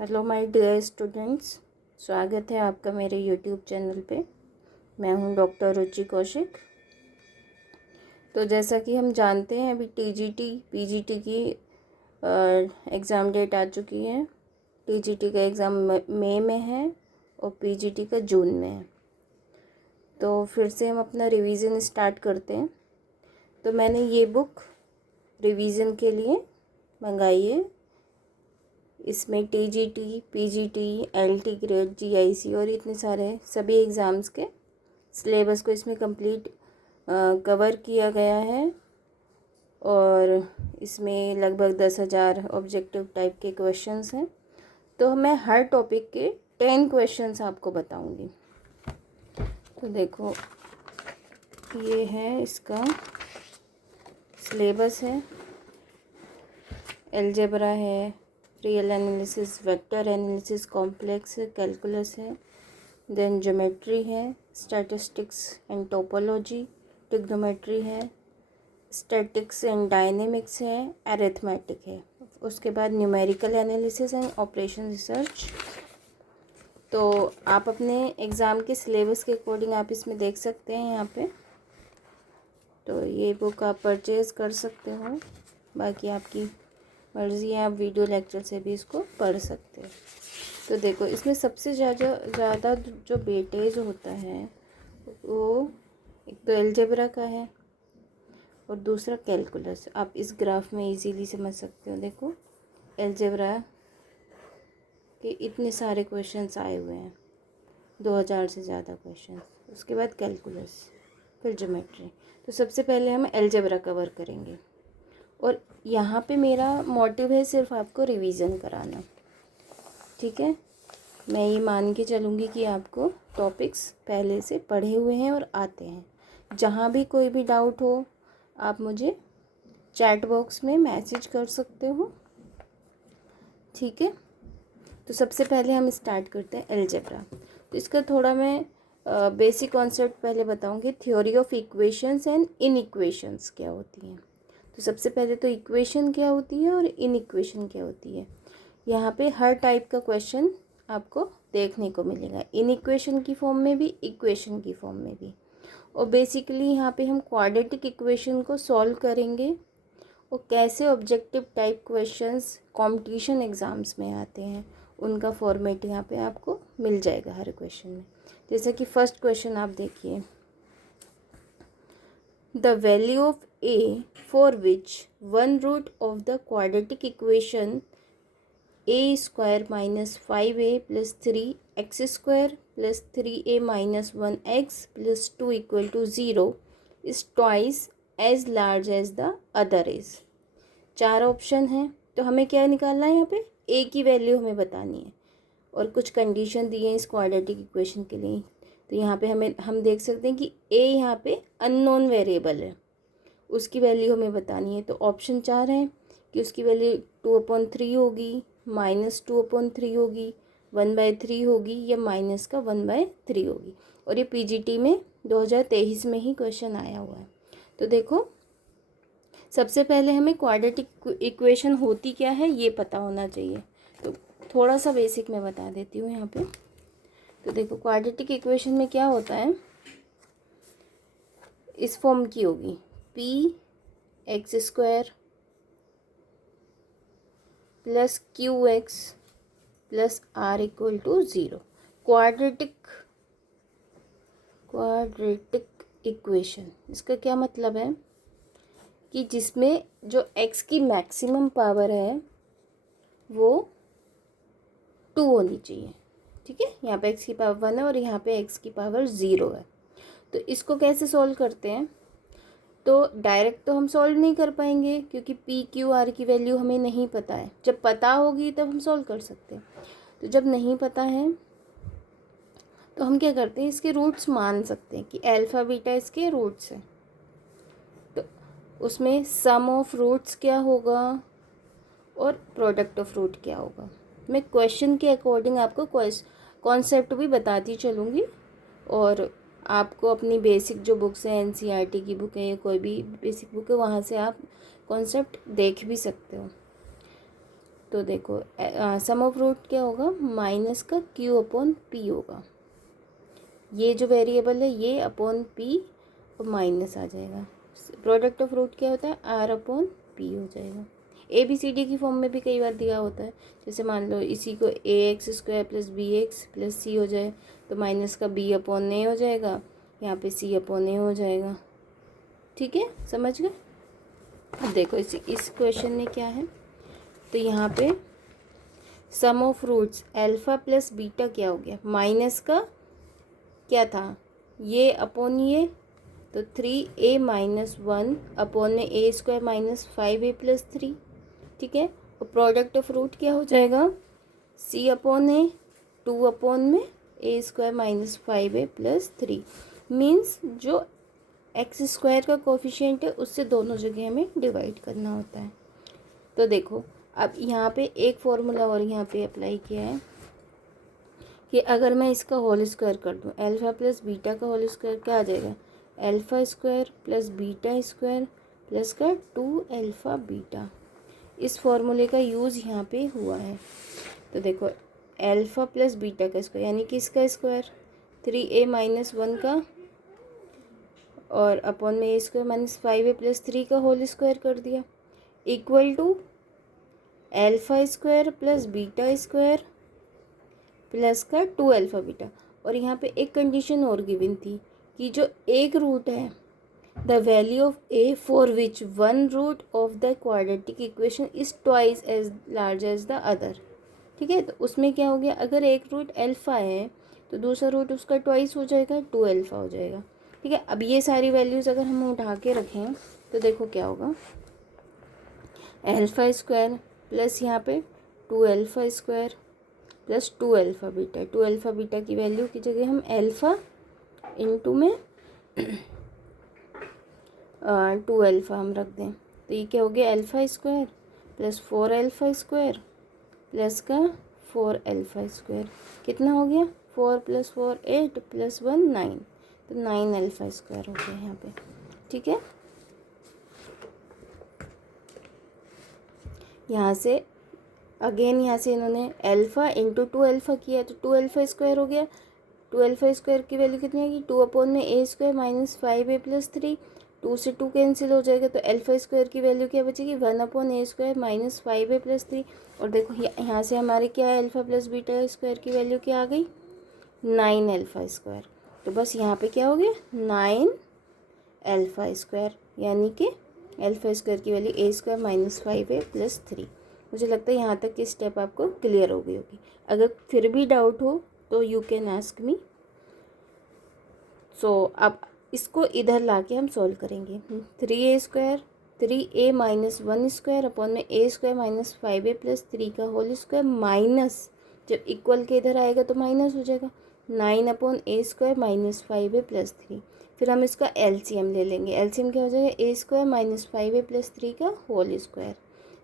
Hello my dear students, स्वागत है आपका मेरे यूट्यूब चैनल पे। मैं हूं डॉक्टर रुचि कौशिक। तो जैसा कि हम जानते हैं, अभी टीजीटी पीजीटी की एग्ज़ाम डेट आ चुकी है। टीजीटी का एग्ज़ाम मई में है और पीजीटी का जून में है। तो फिर से हम अपना रिवीजन स्टार्ट करते हैं। तो मैंने ये बुक रिवीजन के लिए मंगाई है। इसमें TGT, PGT, LT grade, GIC और इतने सारे सभी एग्ज़ाम्स के सिलेबस को इसमें कंप्लीट कवर किया गया है। और इसमें लगभग 10,000 ऑब्जेक्टिव टाइप के क्वेश्चंस हैं। तो मैं हर टॉपिक के 10 क्वेश्चंस आपको बताऊंगी। तो देखो, ये है इसका सिलेबस है। अलजेब्रा है, real analysis, vector analysis, complex calculus है, देन ज्योमेट्री है, स्टैटिस्टिक्स एंड टोपोलॉजी, ट्रिग्नोमेट्री है, स्टैटिक्स एंड डायनेमिक्स है, अरिथमेटिक है। उसके बाद numerical analysis and operation research. तो आप अपने एग्ज़ाम के सिलेबस के अकॉर्डिंग आप इसमें देख सकते हैं यहाँ पे। तो ये बुक आप परचेज़ कर सकते हो, बाकी आपकी मर्ज़ी है, आप वीडियो लेक्चर से भी इसको पढ़ सकते हैं। तो देखो, इसमें सबसे ज़्यादा जो वेटेज होता है वो एक तो अलजेब्रा का है और दूसरा कैलकुलस। आप इस ग्राफ में इजीली समझ सकते हो। देखो, अलजेब्रा के इतने सारे क्वेश्चंस आए हुए हैं, 2000 से ज़्यादा क्वेश्चंस। उसके बाद कैलकुलस, फिर ज्योमेट्री। तो सबसे पहले हम अलजेब्रा कवर करेंगे और यहाँ पे मेरा मोटिव है सिर्फ आपको रिवीजन कराना, ठीक है। मैं ये मान के चलूँगी कि आपको टॉपिक्स पहले से पढ़े हुए हैं और आते हैं। जहाँ भी कोई भी डाउट हो, आप मुझे चैट बॉक्स में मैसेज कर सकते हो, ठीक है। तो सबसे पहले हम स्टार्ट करते हैं अलजेब्रा। तो इसका थोड़ा मैं बेसिक कॉन्सेप्ट पहले बताऊँगी। थ्योरी ऑफ इक्वेशंस एंड इनइक्वेशंस क्या होती हैं। तो सबसे पहले तो इक्वेशन क्या होती है और इनइक्वेशन क्या होती है। यहाँ पे हर टाइप का क्वेश्चन आपको देखने को मिलेगा, इनइक्वेशन की फॉर्म में भी, इक्वेशन की फॉर्म में भी। और बेसिकली यहाँ पे हम क्वाड्रेटिक इक्वेशन को सॉल्व करेंगे और कैसे objective type questions competition exams में आते हैं उनका फॉर्मेट यहाँ पे आपको मिल जाएगा हर क्वेश्चन में। जैसे कि फर्स्ट क्वेश्चन आप देखिए, the value of a for which one root of the quadratic equation a square minus 5a plus 3x square plus 3a minus 1x plus 2 equal to 0 is twice as large as the other is. 4 option हैं, तो हमें क्या निकालना है यहाँ पे, ए की value हमें बतानी है और कुछ कंडीशन दी है इस क्वाड्रेटिक इक्वेशन के लिए। तो यहाँ पे हम देख सकते हैं कि ए यहाँ पे अननोन वेरिएबल है, उसकी वैल्यू हमें बतानी है। तो ऑप्शन 4 हैं कि उसकी वैल्यू 2/3 होगी, -2/3 होगी, 1/3 होगी या माइनस का 1/3 होगी। और ये पीजीटी में 2023 में ही क्वेश्चन आया हुआ है। तो देखो, सबसे पहले हमें क्वाड्रेटिक इक्वेशन होती क्या है ये पता होना चाहिए। तो थोड़ा सा बेसिक मैं बता देती हूँ यहाँ पे। तो देखो, क्वाड्रेटिक इक्वेशन में क्या होता है, इस फॉर्म की होगी, px square plus qx plus r equal to 0। Quadratic equation, इसका क्या मतलब है कि जिसमें जो x की मैक्सिमम पावर है वो 2 होनी चाहिए, ठीक है। यहाँ पे x की पावर 1 है और यहाँ पे x की पावर 0 है। तो इसको कैसे सॉल्व करते हैं, तो डायरेक्ट तो हम सॉल्व नहीं कर पाएंगे क्योंकि पी क्यू आर की वैल्यू हमें नहीं पता है। जब पता होगी तब हम सॉल्व कर सकते हैं। तो जब नहीं पता है तो हम क्या करते हैं, इसके रूट्स मान सकते हैं कि अल्फ़ा बीटा इसके रूट्स हैं। तो उसमें सम ऑफ रूट्स क्या होगा और प्रोडक्ट ऑफ रूट क्या होगा। मैं क्वेश्चन के अकॉर्डिंग आपको कॉन्सेप्ट भी बताती चलूँगी और आपको अपनी बेसिक जो बुक्स हैं, एनसीईआरटी की बुक है या कोई भी बेसिक बुक है, वहाँ से आप कॉन्सेप्ट देख भी सकते हो। तो देखो सम ऑफ रूट क्या होगा, माइनस का क्यू अपॉन पी होगा। ये जो वेरिएबल है ये अपॉन पी और माइनस आ जाएगा। प्रोडक्ट ऑफ रूट क्या होता है, आर अपॉन पी हो जाएगा। ए बी सी डी की फॉर्म में भी कई बार दिया होता है, जैसे मान लो इसी को A X square plus B X plus C हो जाए तो माइनस का बी अपॉन ए हो जाएगा, यहाँ पे सी अपॉन ए हो जाएगा। ठीक है, समझ गए। अब देखो इस क्वेश्चन में क्या है, तो यहाँ पे sum of roots alpha plus beta क्या हो गया, माइनस का क्या था ये अपॉन ये, तो 3a माइनस 1 अपॉन में A square minus 5a plus 3। ठीक है, और प्रोडक्ट ऑफ रूट क्या हो जाएगा, c अपॉन ए 2 अपॉन में A square minus 5a plus 3। Means जो एक्स स्क्वायर का कोफिशिएंट है उससे दोनों जगह हमें डिवाइड करना होता है। तो देखो अब यहाँ पे एक फॉर्मूला और यहाँ पे अप्लाई किया है कि अगर मैं इसका होल स्क्वायर कर दूँ, अल्फ़ा प्लस बीटा का होल स्क्वायर क्या आ जाएगा, alpha square plus beta square plus का 2 अल्फ़ा बीटा। इस फॉर्मूले का यूज़ यहाँ पे हुआ है। तो देखो अल्फ़ा प्लस बीटा का स्क्वायर यानी कि इसका स्क्वायर 3a माइनस 1 का और अपॉन में A square minus 5a plus 3 का होल स्क्वायर कर दिया, equal to alpha square plus beta square plus का 2 अल्फ़ा बीटा। और यहाँ पे एक कंडीशन और गिवन थी कि जो एक रूट है the value of a for which one root of the quadratic equation is twice as large as the other. ठीक है, तो उसमें क्या हो गया, अगर एक रूट अल्फ़ा है तो दूसरा रूट उसका ट्वाइस हो जाएगा, 2 अल्फ़ा हो जाएगा। ठीक है, अब ये सारी वैल्यूज़ अगर हम उठा के रखें तो देखो क्या होगा, अल्फ़ा स्क्वायर प्लस यहाँ पे 2 alpha square plus 2 alpha beta. 2 alpha beta की वैल्यू की जगह हम अल्फ़ा इंटू में 2 अल्फ़ा हम रख दें, तो ये क्या हो गया, alpha square plus 4 alpha square plus का 4 अल्फ़ा स्क्वायर। कितना हो गया, 4 प्लस 4 8 प्लस 1 9, तो 9 अल्फ़ा स्क्वायर हो गया यहाँ पे। ठीक है, यहाँ से अगेन यहाँ से इन्होंने अल्फ़ा इंटू 2 अल्फ़ा किया तो 2 अल्फ़ा स्क्वायर हो गया। 2 अल्फ़ा स्क्वायर की वैल्यू कितनी आएगी, 2 अपॉन में A square minus 5a plus 3। 2 से 2 कैंसिल हो जाएगा तो अल्फ़ा स्क्वायर की वैल्यू क्या बचेगी, 1 अपॉन ए स्क्वायर माइनस 5a प्लस 3। और देखो यहाँ से हमारे क्या है, अल्फ़ा प्लस बीटा स्क्वायर की वैल्यू क्या आ गई, 9 अल्फ़ा स्क्वायर। तो बस यहाँ पे क्या हो गया, 9 अल्फ़ा स्क्वायर, यानी कि अल्फ़ा स्क्वायर की वैल्यू ए स्क्वायर माइनस 5a प्लस 3। मुझे लगता है यहाँ तक की स्टेप आपको क्लियर हो गई होगी। अगर फिर भी डाउट हो तो यू कैन आस्क मी। सो अब इसको इधर लाके हम सॉल्व करेंगे। 3a square 3a minus 1 square upon में A square minus 5a plus 3 का होल स्क्वायर माइनस, जब इक्वल के इधर आएगा तो माइनस हो जाएगा, 9 अपॉन ए स्क्वायर माइनस 5a प्लस 3। फिर हम इसका एलसीएम ले लेंगे, एलसीएम क्या हो जाएगा, ए स्क्वायर माइनस 5a प्लस 3 का होल स्क्वायर।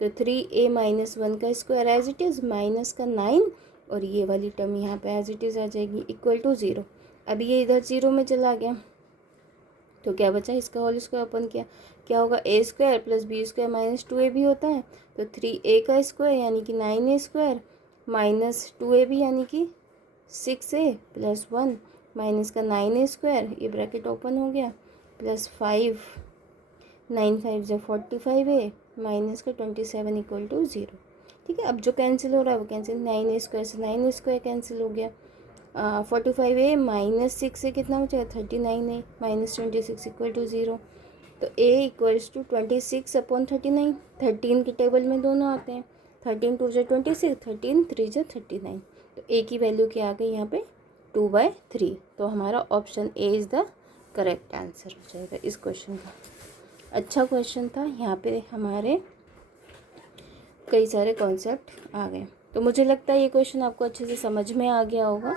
तो 3a माइनस 1 का square as it is minus का 9 और ये वाली टर्म यहाँ पे एज इट इज़ आ जाएगी इक्वल टू 0। अब ये इधर 0 में चला गया तो क्या बचा, इसका होल स्क्वायर अपन क्या होगा, A square plus B square minus 2a भी होता है, तो 3a का स्क्वायर यानी कि 9a स्क्वायर माइनस 2a भी यानी कि 6a प्लस 1 माइनस का 9a स्क्वायर, ये ब्रैकेट ओपन हो गया, प्लस 5 9 5 जो 45a माइनस का 27 इक्वल टू 0। ठीक है, अब जो कैंसिल हो रहा है वो कैंसिल, 9a स्क्वायर से 9a स्क्वायर कैंसिल हो गया, 45a माइनस 6 से कितना बचेगा, 39a माइनस 26 इक्वल टू 0। तो a इक्वल्स टू 26 अपॉन 39, 13 के टेबल में दोनों आते हैं, 13 2 जो 26, 13 3 जो 39। तो a की वैल्यू क्या आ गई यहाँ पे 2/3। तो हमारा option A is the correct answer हो जाएगा इस क्वेश्चन का। अच्छा क्वेश्चन था, यहाँ पे हमारे कई सारे कॉन्सेप्ट आ गए। तो मुझे लगता है ये क्वेश्चन आपको अच्छे से समझ में आ गया होगा।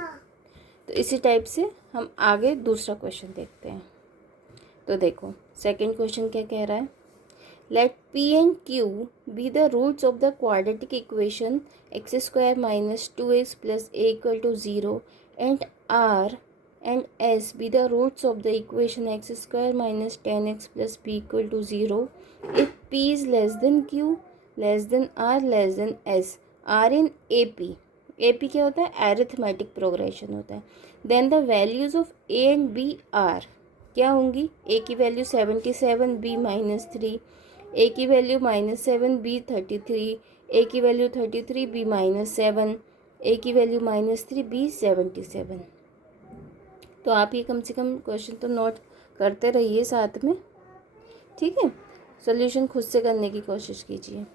तो इसी टाइप से हम आगे दूसरा क्वेश्चन देखते हैं। तो देखो सेकंड क्वेश्चन क्या कह रहा है, let p and q be the roots of the quadratic equation X square minus 2x plus a equal to 0 and r and s be the roots of the equation x square minus 10x plus p equal to 0 if p is less than q less than S, are in A P. A P क्या होता है? Arithmetic progression होता है। Then the values of A and B are क्या होंगी? ए की value 77, B -3, ए की value -7, B 33, ए की वैल्यू 33, बी -7, ए की वैल्यू -3, बी 77। तो आप ये कम से कम क्वेश्चन तो नोट करते रहिए साथ में, ठीक है। सॉल्यूशन खुद से करने की कोशिश कीजिए।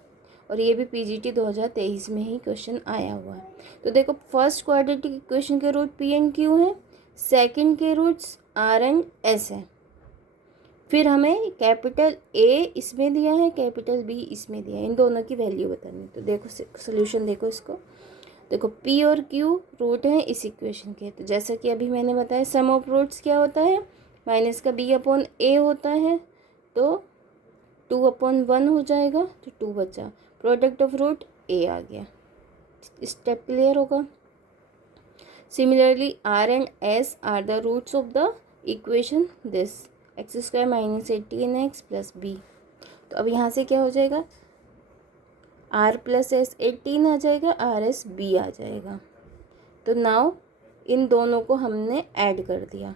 और ये भी पीजीटी 2023 में ही क्वेश्चन आया हुआ है। तो देखो, फर्स्ट क्वाड्रेटिक इक्वेशन के रूट पी एंड क्यू हैं, सेकंड के रूट्स आर एंड एस हैं। फिर हमें कैपिटल ए इसमें दिया है, कैपिटल बी इसमें दिया है, इन दोनों की वैल्यू बतानी है। तो देखो सोल्यूशन देखो इसको, देखो पी और क्यू रूट हैं इस इक्वेशन के। तो जैसा कि अभी मैंने बताया, सम ऑफ रूट्स क्या होता है? माइनस का बी अपॉन ए होता है, तो 2/1 हो जाएगा, तो 2 बचा। प्रोडक्ट ऑफ रूट ए आ गया। स्टेप क्लियर होगा। Similarly R and S are the roots of the equation this x² - 18x + b। तो अब यहाँ से क्या हो जाएगा? r + s 18 आ जाएगा, आर एस बी आ जाएगा। तो नाउ इन दोनों को हमने ऐड कर दिया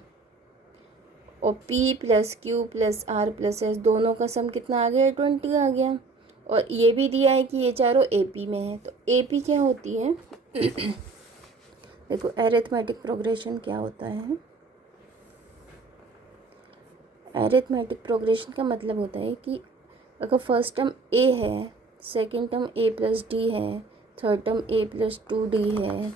और p + q + r + s दोनों का सम कितना आ गया? 20 आ गया। और ये भी दिया है कि ये चारों AP में है। तो AP क्या होती है? देखो एरिथमेटिक प्रोग्रेशन क्या होता है? एरिथमेटिक प्रोग्रेशन का मतलब होता है कि अगर फर्स्ट टर्म A है, सेकंड टर्म A + D है, थर्ड टर्म A + 2D है,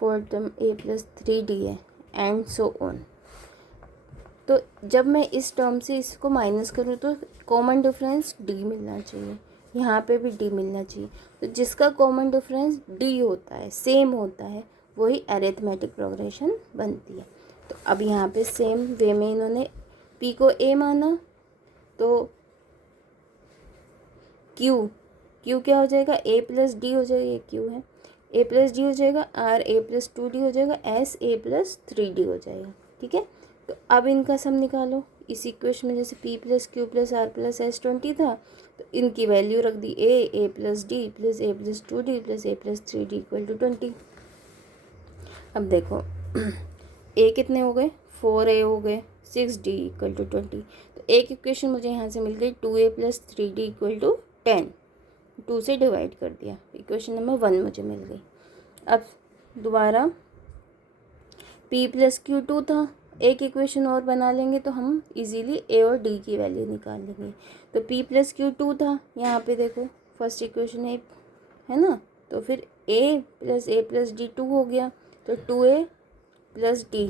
फोर्थ टर्म A + 3D है, एंड सो ऑन। तो जब मैं इस टर्म से इसको माइनस करूँ तो कॉमन डिफरेंस D मिलना चाहिए, यहाँ पे भी D मिलना चाहिए। तो जिसका कॉमन डिफरेंस D होता है, सेम होता है, वही एरिथमेटिक प्रोग्रेशन बनती है। तो अब यहाँ पे सेम वे में इन्होंने P को A माना, तो Q क्या हो जाएगा? A + D हो जाएगा, ये Q है, A + D हो जाएगा, R A + 2D हो जाएगा, S A + 3D हो जाएगा, ठीक है। तो अब इनका सम निकालो। इस इक्वेशन में जैसे P + Q + R + S 20 था, तो इनकी वैल्यू रख दी A + D + A + 2D + A + 3D = 20। अब देखो A कितने हो गए? 4A हो गए, 6D = 20। तो एक इक्वेशन मुझे यहाँ से मिल गई 2A + 3D = 10। 2 से डिवाइड कर दिया, इक्वेशन नंबर 1 मुझे मिल गई। अब दोबारा P + Q 2 था, एक इक्वेशन और बना लेंगे तो हम इजीली A और D की वैल्यू निकाल लेंगे। तो P + Q 2 था, यहाँ पे देखो फर्स्ट इक्वेशन है ना, तो फिर A + A + D 2 हो गया, तो 2A + D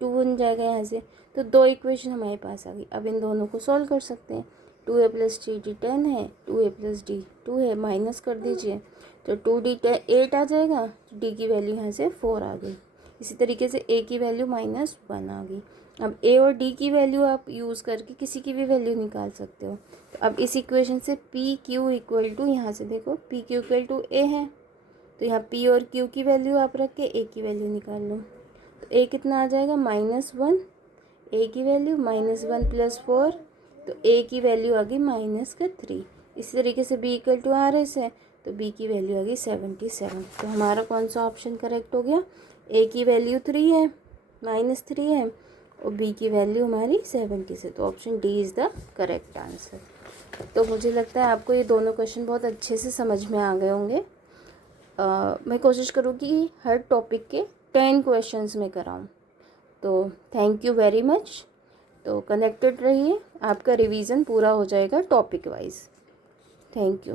2 बन जाएगा यहाँ से। तो 2 इक्वेशन हमारे पास आ गई। अब इन दोनों को सॉल्व कर सकते हैं। 2A + 3D 10 है, 2A + D 2 है, माइनस कर दीजिए, तो 2D 8 आ जाएगा, तो D की वैल्यू यहाँ से 4 आ गई। इसी तरीके से A की वैल्यू -1 आ गई। अब A और D की वैल्यू आप यूज़ करके किसी की भी वैल्यू निकाल सकते हो। तो अब इस इक्वेशन से PQ = यहाँ से देखो PQ = A है, तो यहाँ P और Q की वैल्यू आप रख के A की वैल्यू निकाल लो। तो A कितना आ जाएगा? -1, A की वैल्यू -1 + 4, तो A की वैल्यू आ गई -3। इसी तरीके से B = RS है, तो B की वैल्यू आ गई 77। तो हमारा कौन सा ऑप्शन करेक्ट हो गया? A की वैल्यू 3 है, -3 है, और B की वैल्यू हमारी 76 है। तो option D is the correct answer. तो मुझे लगता है आपको ये दोनों क्वेश्चन बहुत अच्छे से समझ में आ गए होंगे। मैं कोशिश करूँगी कि हर टॉपिक के 10 क्वेश्चंस में कराऊँ। तो थैंक यू वेरी मच। तो कनेक्टेड रहिए, आपका रिवीजन पूरा हो जाएगा टॉपिक वाइज। Thank you.